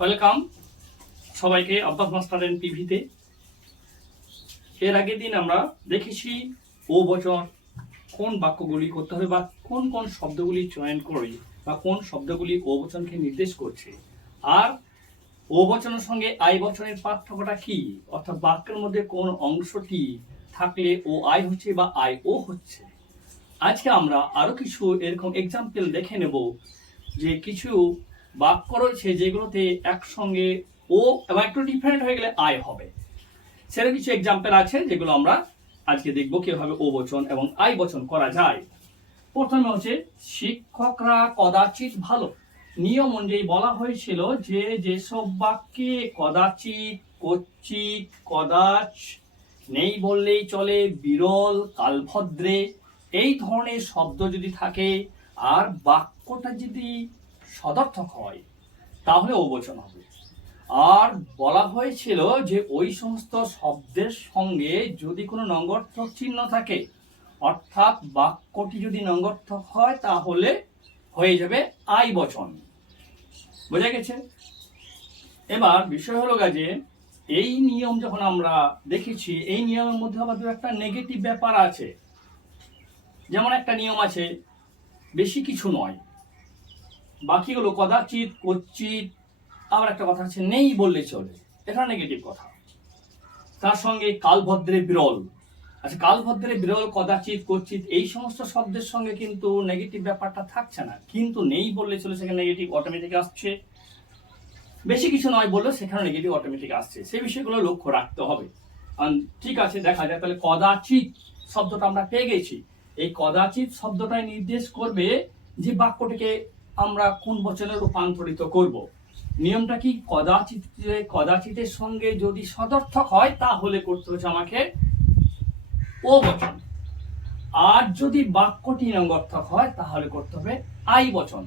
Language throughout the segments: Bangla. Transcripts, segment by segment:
ওয়েলকাম সবাইকে আব্বাস মাস্টার এন্ড টিভিতে। এর আগের দিন আমরা দেখেছি ও বচন কোন বাক্যগুলি করতে হবে বা কোন কোন শব্দগুলি চয়ন করে বা কোন শব্দগুলি ও বচনকে নির্দেশ করছে, আর ও বচনের সঙ্গে আই বচনের পার্থক্যটা কি, অর্থাৎ বাক্যের মধ্যে কোন অংশটি থাকলে ও আই হচ্ছে বা আই ও হচ্ছে। আজকে আমরা আরো কিছু এরকম এক্সাম্পল দেখে নেব যে কিছু বাক্য রয়েছে যেগুলোতে একসঙ্গে ও এবং একটু ডিফারেন্ট হয়ে গেলে আই হবে। সেরকম কিছু এক্সাম্পল আছে যেগুলো আমরা আজকে দেখবো কিভাবে ও বচন এবং আই বচন করা যায়। প্রথমে হচ্ছে শিক্ষকরা কদাচিৎ ভালো। নিয়ম অনুযায়ী বলা হয়েছিল যে যেসব বাক্যে কদাচিৎ, কচ্চিৎ, কদাচ, নেই বললেই চলে, বিরল, কালভদ্রে এই ধরনের শব্দ যদি থাকে আর বাক্যটা যদি সদর্থক হয় তাহলে ও বচন হবে। আর বলা হয়েছিল যে ওই সমস্ত শব্দের সঙ্গে যদি কোনো নঙ্গর্থক চিহ্ন থাকে, অর্থাৎ বাক্যটি যদি নঙ্গর্থক হয় তাহলে হয়ে যাবে আই বচন। বোঝা গেছে? এবার বিষয় হলো যে এই নিয়ম যখন আমরা দেখেছি, এই নিয়মের মধ্যে আবার দু একটা নেগেটিভ ব্যাপার আছে। যেমন একটা নিয়ম আছে বেশি কিছু নয়, বাকিগুলো কদাচিৎ, কচ্চিৎ, আবার একটা কথা আছে নেই বললে চলে, এটা নেগেটিভ কথা। তার সঙ্গে কালভদ্রে, বিরল। আচ্ছা, কালভদ্রে, বিরল, কদাচিৎ, কচ্চিৎ এই সমস্ত শব্দের সঙ্গে কিন্তু নেগেটিভ ব্যাপারটা থাকছে না, কিন্তু নেই বললে চলে সেখানে নেগেটিভ অটোমেটিক আসছে। বেশি কিছু নয় বললে সেখানে নেগেটিভ অটোমেটিক আসছে। সেই বিষয়গুলো লক্ষ্য রাখতে হবে। ঠিক আছে, দেখা যায় তাহলে কদাচিৎ শব্দটা আমরা পেয়ে গেছি। এই কদাচিৎ শব্দটাই নির্দেশ করবে যে বাক্যটিকে আমরা কোন বচনে রূপান্তরিত করব। নিয়মটা কি? কদাচিতের সঙ্গে যদি সদর্থক হয় তাহলে করতে হচ্ছে আমাকে ও বচন, আর যদি বাক্যটি নঙ্গর্থক হয় তাহলে করতে হবে আই বচন।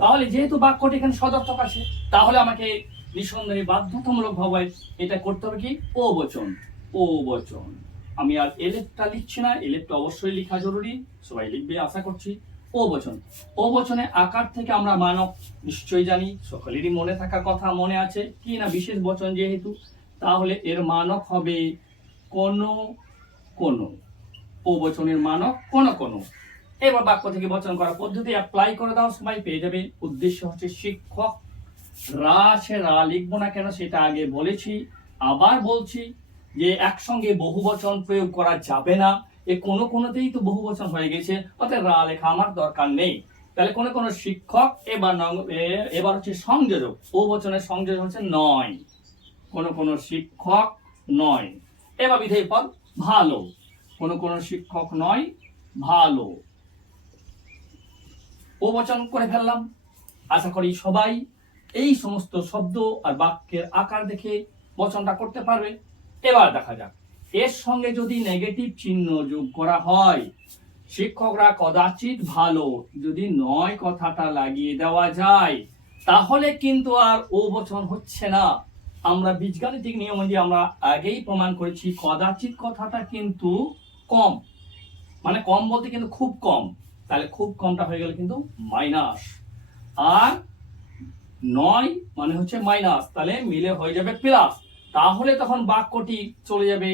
তাহলে যেহেতু বাক্যটি এখানে সদর্থক আছে তাহলে আমাকে নিঃসন্দেহে বাধ্যতামূলক ভাবে এটা করতে হবে কি ও বচন। ও বচন। আমি আর এলেফটা লিখছি না, এলেফটা অবশ্যই লেখা জরুরি, সবাই লিখবে আশা করছি। ও বচন। ও বচনে আকার থেকে আমরা মানব নিশ্চয়ই জানি, সকলেরই মনে থাকার কথা, মনে আছে কি না? বিশেষ বচন যেহেতু, তাহলে এর মানক হবে কোনো কোনো। ও বচনের মানক কোনো কোনো। এবার বাক্য থেকে বচন করার পদ্ধতি অ্যাপ্লাই করে দাও, সবাই পেয়ে যাবে। উদ্দেশ্য হচ্ছে শিক্ষক। রা আছে, রা লিখবো না কেন সেটা আগে বলেছি, আবার বলছি যে একসঙ্গে বহু বচন প্রয়োগ করা যাবে না। এ কোনো কোনোতেই তো বহু বচন হয়ে গেছে, অর্থাৎ রা লেখা আমার দরকার নেই। তাহলে কোনো কোনো শিক্ষক। এবার হচ্ছে সংযোজক। ও বচনের সংযোজক হচ্ছে নয়। কোনো কোনো শিক্ষক নয়। এবার বিধেয় পদ ভালো। কোনো কোনো শিক্ষক নয়, ভালো। ও বচন করে ফেললাম। আশা করি সবাই এই সমস্ত শব্দ আর বাক্যের আকার দেখে বচনটা করতে পারবে। এবার দেখা যাক এর সঙ্গে যদি নেগেটিভ চিহ্ন যোগ করা হয়, শিক্ষকরা কদাচিৎ ভালো, যদি নয় কথাটা লাগিয়ে দেওয়া যায় তাহলে কিন্তু আর ও বচন হচ্ছে না। আমরা বীজগাণিতিক নিয়ম অনুযায়ী আমরা আগেই প্রমাণ করেছি কদাচিৎ কথাটা কিন্তু কম, মানে কম বলতে কিন্তু খুব কম। তাহলে খুব কমটা হয়ে গেলে কিন্তু মাইনাস, আর নয় মানে হচ্ছে মাইনাস, তাহলে মিলে হয়ে যাবে প্লাস। তাহলে তখন বাক্যটি চলে যাবে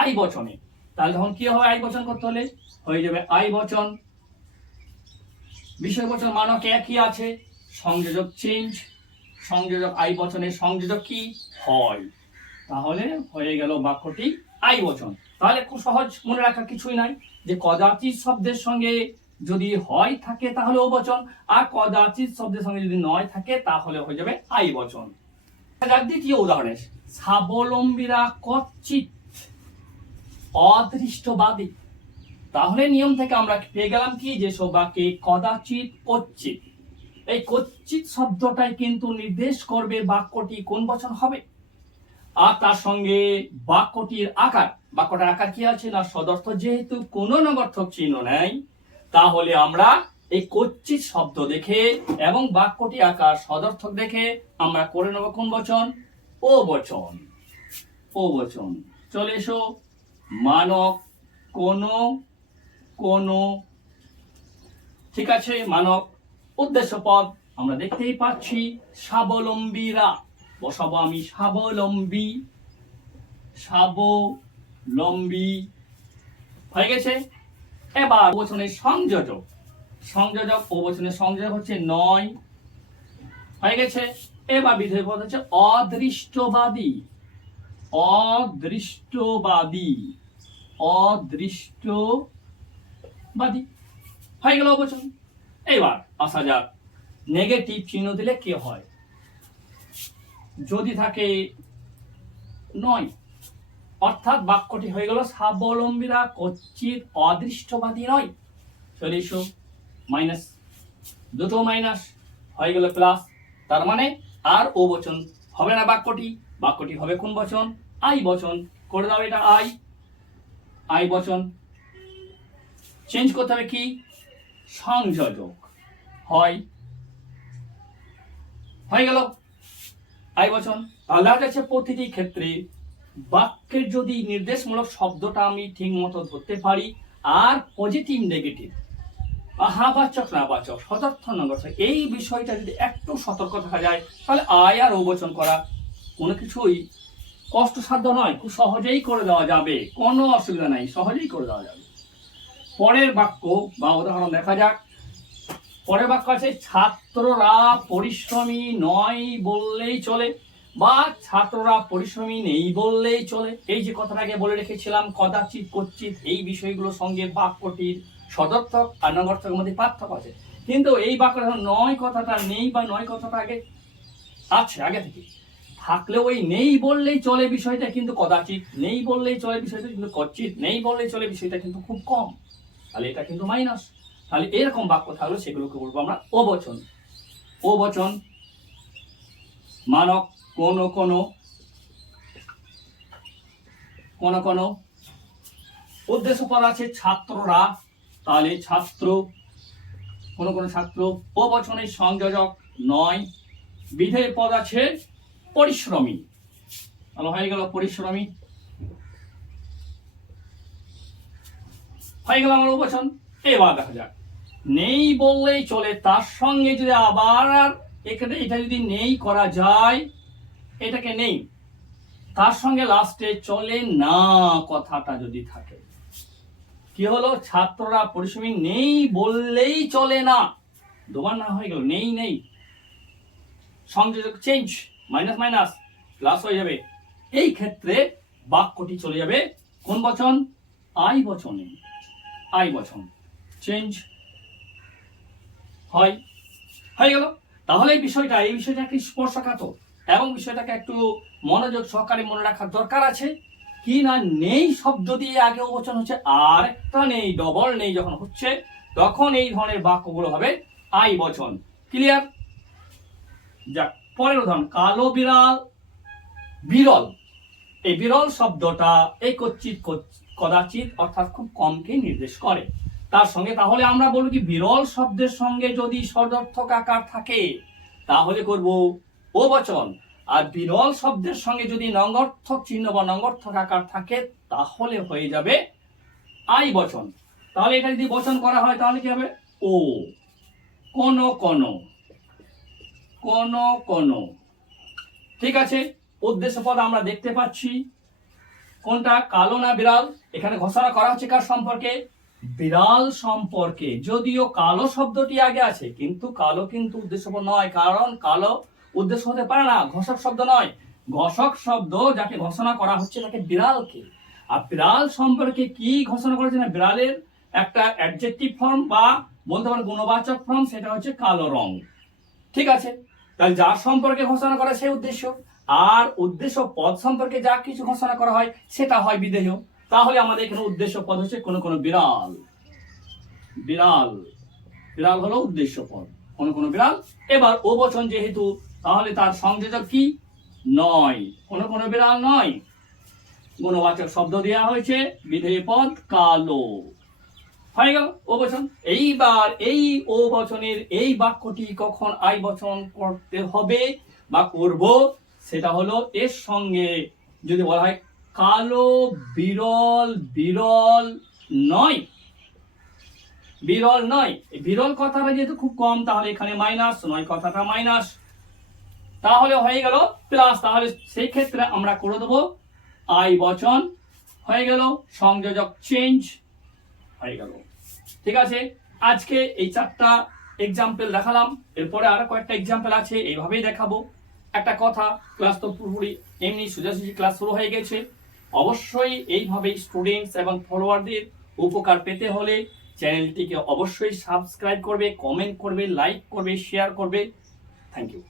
আই বচনে। তাহলে তখন কি হবে? আই বচন করতে হলে হয়ে যাবে আই বচন। বিষয় বচন মানক একই আছে, সংযোজক চেঞ্জ। সংযোজক আই বচনের সংযোজক কি হয়, তাহলে হয়ে গেল বাক্যটি আই বচন। তাহলে খুব সহজ, মনে রাখার কিছুই নাই যে কদাচিৎ শব্দের সঙ্গে যদি হয় থাকে তাহলে ও বচন, আর কদাচিৎ শব্দের সঙ্গে যদি নয় থাকে তাহলে হয়ে যাবে আই বচন। দ্বিতীয় উদাহরণে স্বাবলম্বীরা কচ্চিৎ অদৃষ্টবাদী। তাহলে নিয়ম থেকে আমরা পেয়ে গেলাম কি যে বাক্যে কদাচিৎ, কচ্চিৎ, এই কচ্চিৎ শব্দটাই কিন্তু নির্দেশ করবে বাক্যটি কোন বচন হবে। আর তার সঙ্গে বাক্যটির আকার, বাক্যটার আকার কি আছে না সদর্থ, যেহেতু কোনো নগর্থক চিহ্ন নেই তাহলে আমরা এই কচ্চিৎ শব্দ দেখে এবং বাক্যটি আকার সদর্থক দেখে আমরা করে নেব কোন বচন? ও বচন। ও বচন। চলে এসো মানক কোনো কোনো। ঠিক আছে, মানক। উদ্দেশ্য পদ আমরা দেখতেই পাচ্ছি স্বাবলম্বীরা, বসাবো আমি স্বাবলম্বী, স্বাবলম্বী হয়ে গেছে। এবার বহুবচনের সংযোজক, সংযোজক বহুবচনের সংযোজক হচ্ছে নয়, হয়ে গেছে। এবার বিধেয় পদ হচ্ছে অদৃষ্টবাদী, অদৃষ্টবাদী, অদৃষ্টবাদী হয়ে গেল বহুবচন। এবার আসা যাক নেগেটিভ চিহ্ন দিলে কি হয়। যদি থাকে নয়, অর্থাৎ বাক্যটি হয়ে গেল স্বাবলম্বীরা কচ্ছিৎ অদৃষ্টবাদী নয়। চলে এসো মাইনাস, দুটো মাইনাস হয়ে গেল প্লাস, তার মানে আর ও বচন হবে না বাক্যটি। বাক্যটি হবে কোন বচন? আই বচন। করে দাও এটা আই, আই বচন। চেঞ্জ করতে হবে কি? সংযোজক হয়, হয়ে গেল আই বচন। তাহলে যাচ্ছে প্রতিটি ক্ষেত্রে বাক্যের যদি নির্দেশমূলক শব্দটা আমি ঠিক মতো ধরতে পারি, আর পজিটিভ নেগেটিভ হাবাচক নাবাচক সদর্থ নগর্থক এই বিষয়টা যদি একটু সতর্ক থাকা যায়, তাহলে আয় আর ও বচন করা কোনো কিছুই কষ্টসাধ্য নয়, খুব সহজেই করে দেওয়া যাবে, কোনো অসুবিধা নাই, সহজেই করে দেওয়া যাবে। পরের বাক্য বা উদাহরণ দেখা যাক। পরের বাক্য আছে ছাত্ররা পরিশ্রমী নয় বললেই চলে, বা ছাত্ররা পরিশ্রমী নেই বললেই চলে। এই যে কথাটাকে বলে রেখেছিলাম কদাচিৎ কচ্ছিৎ, এই বিষয়গুলোর সঙ্গে বাক্যটির সদর্থক আর নগর্থকের মধ্যে পার্থক্য আছে। কিন্তু এই বাক্যটা নয় কথাটা নেই, বা নয় কথাটা আগে আছে, আগে থেকে থাকলেও ওই নেই বললেই চলে বিষয়টা কিন্তু কদাচিৎ, নেই বললেই চলে বিষয়টা কিন্তু কচ্ছিৎ, নেই বললেই চলে বিষয়টা কিন্তু খুব কম, তাহলে এটা কিন্তু মাইনাস। তাহলে এরকম বাক্য থাকলে সেগুলোকে বলবো আমরা ও বচন। ও বচন মানক কোন কোন কোন কোন উদ্দেশ্য পদ আছে ছাত্ররা, তাহলে ছাত্র, কোন কোন ছাত্র। ও বচনের সংযোজক নয়। বিধেয় পদ আছে পরিশ্রমী, তাহলে হয়ে গেল পরিশ্রমী, হয়ে গেল আমার ও বচন। এবার দেখা যাক নেই বললেই চলে, তার সঙ্গে যদি আবার এখানে এটা যদি নেই করা যায়, এটাকে নেই, তার সঙ্গে লাস্টে চলে না কথাটা যদি থাকে, কি হলো? ছাত্ররা পরিশ্রমী নেই বললেই চলে না, দুবার না হয়ে গেল, নেই নেই, সংযোজক চেঞ্জ, মাইনাস মাইনাস প্লাস হয়ে যাবে। এই ক্ষেত্রে বাক্যটি চলে যাবে কোন বচন? আই বচনে, আই বচন চেঞ্জ হয়, হয়ে গেল। তাহলে এই বিষয়টা একটি স্পর্শকাতর, এবং বিষয়টাকে একটু মনোযোগ সহকারে মনে রাখার দরকার আছে। কি না, নেই শব্দ দিয়ে আগে ও বচন হচ্ছে, আর একটা নেই, ডবল নেই যখন হচ্ছে, তখন এই ধরনের বাক্যগুলো হবে আই বচন। ক্লিয়ার? যাক, পরের উদাহরণ কালো বিড়াল বিরল। এই বিরল শব্দটা এই কচ্ছিৎ কদাচিৎ অর্থাৎ খুব কমকে নির্দেশ করে। তার সঙ্গে তাহলে আমরা বলবো কি, বিরল শব্দের সঙ্গে যদি সদর্থক আকার থাকে তাহলে করব ও বচন, আর বিরল শব্দের সঙ্গে যদি নঙ্গর্থক চিহ্ন বা নঙ্গর্থক আকার থাকে তাহলে হয়ে যাবে আই বচন। তাহলে এটা যদি বচন করা হয় তাহলে কি হবে? ও কোন কোন, কোন কোন, ঠিক আছে। উদ্দেশ্য পদ আমরা দেখতে পাচ্ছি কোনটা, কালো না বিড়াল। এখানে ঘোষণা করা হচ্ছে কার সম্পর্কে? বিড়াল সম্পর্কে। যদিও কালো শব্দটি আগে আছে, কিন্তু কালো কিন্তু উদ্দেশ্য পদ নয়, কারণ কালো উদ্দেশ্য হতে পারে না, ঘোষক শব্দ নয়। ঘোষক শব্দ যাকে ঘোষণা করা হচ্ছে তাকে বিড়ালকে। আর বিড়াল সম্পর্কে কি ঘোষণা করেছে না, বিড়ালের একটা অ্যাডজেক্টিভ ফর্ম বা বলতে পারেন গুণবাচক ফর্ম, সেটা হচ্ছে কালো রং। ঠিক আছে, তাহলে যার সম্পর্কে ঘোষণা করা সেই উদ্দেশ্য, আর উদ্দেশ্য পদ সম্পর্কে যা কিছু ঘোষণা করা হয় সেটা হয় বিধেয়। তাহলে আমাদের এখানে উদ্দেশ্য পদ হচ্ছে কোন কোন বিড়াল, বিড়াল, বিড়াল হলো উদ্দেশ্য পদ, কোন কোন বিড়াল। এবার ও বচন যেহেতু, তাহলে তার সংযোজক কি? নয়, কোন কোন বিড়াল নয়, গুণবাচক শব্দ দেওয়া হয়েছে, বিধেয় পদ কালো, হয়ে গেল ও বচন। এইবার এই ও বচনের এই বাক্যটি কখন আই বচন করতে হবে বা করব, সেটা হলো এর সঙ্গে যদি বলা হয় কালো বিরল বিরল নয়, বিরল নয়। এই বিরল কথাটা যেহেতু খুব কম, তাহলে এখানে মাইনাস, নয় কথাটা মাইনাস, তাহলে হয়ে গেল প্লাস। তাহলে সেই ক্ষেত্রে আমরা করে দেবো আই বচন হয়ে গেল, সংযোজক চেঞ্জ হয়ে গেল। ঠিক আছে, আজকে এই 4টা এক্সাম্পল দেখালাম, এরপরে আরো কয়েকটা এক্সাম্পল আছে, এইভাবেই দেখাবো। একটা কথা, ক্লাস তো পুরোপুরি এমনি সোজাসুজি ক্লাস শুরু হয়ে গেছে। অবশ্যই এইভাবেই স্টুডেন্টস এবং ফলোয়ারদের উপকার পেতে হলে চ্যানেলটিকে অবশ্যই সাবস্ক্রাইব করবে, কমেন্ট করবে, লাইক করবে, শেয়ার করবে। Thank you.